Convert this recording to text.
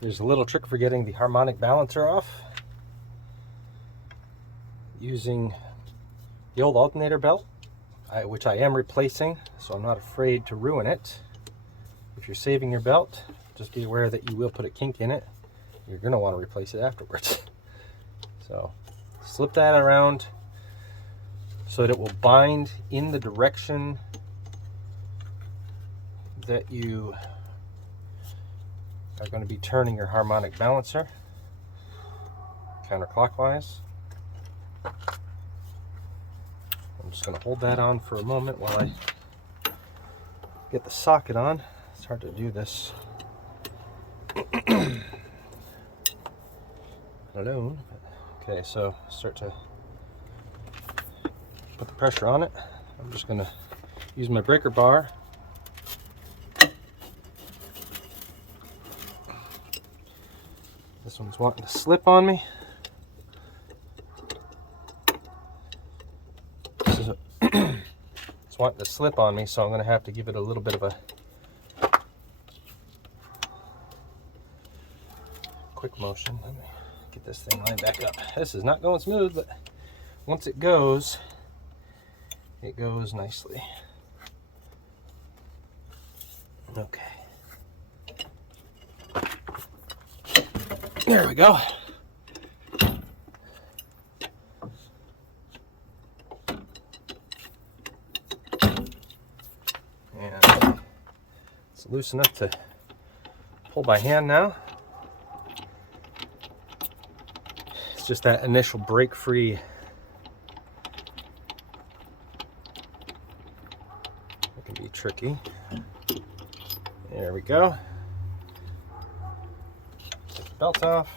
There's a little trick for getting the harmonic balancer off using the old alternator belt, which I am replacing, so I'm not afraid to ruin it. If you're saving your belt, just be aware that you will put a kink in it. You're going to want to replace it afterwards. So slip that around so that it will bind in the direction that you are going to be turning your harmonic balancer, counterclockwise. I'm just going to hold that on for a moment while I get the socket on. It's hard to do this alone. Okay, so start to put the pressure on it. I'm just going to use my breaker bar. This one's wanting to slip on me. It's wanting to slip on me, so I'm going to have to give it a little bit of a quick motion. Let me get this thing lined back up. This is not going smooth, but once it goes nicely. Okay. There we go. And it's loose enough to pull by hand now. It's just that initial break free. It can be tricky. There we go. Take the belt off.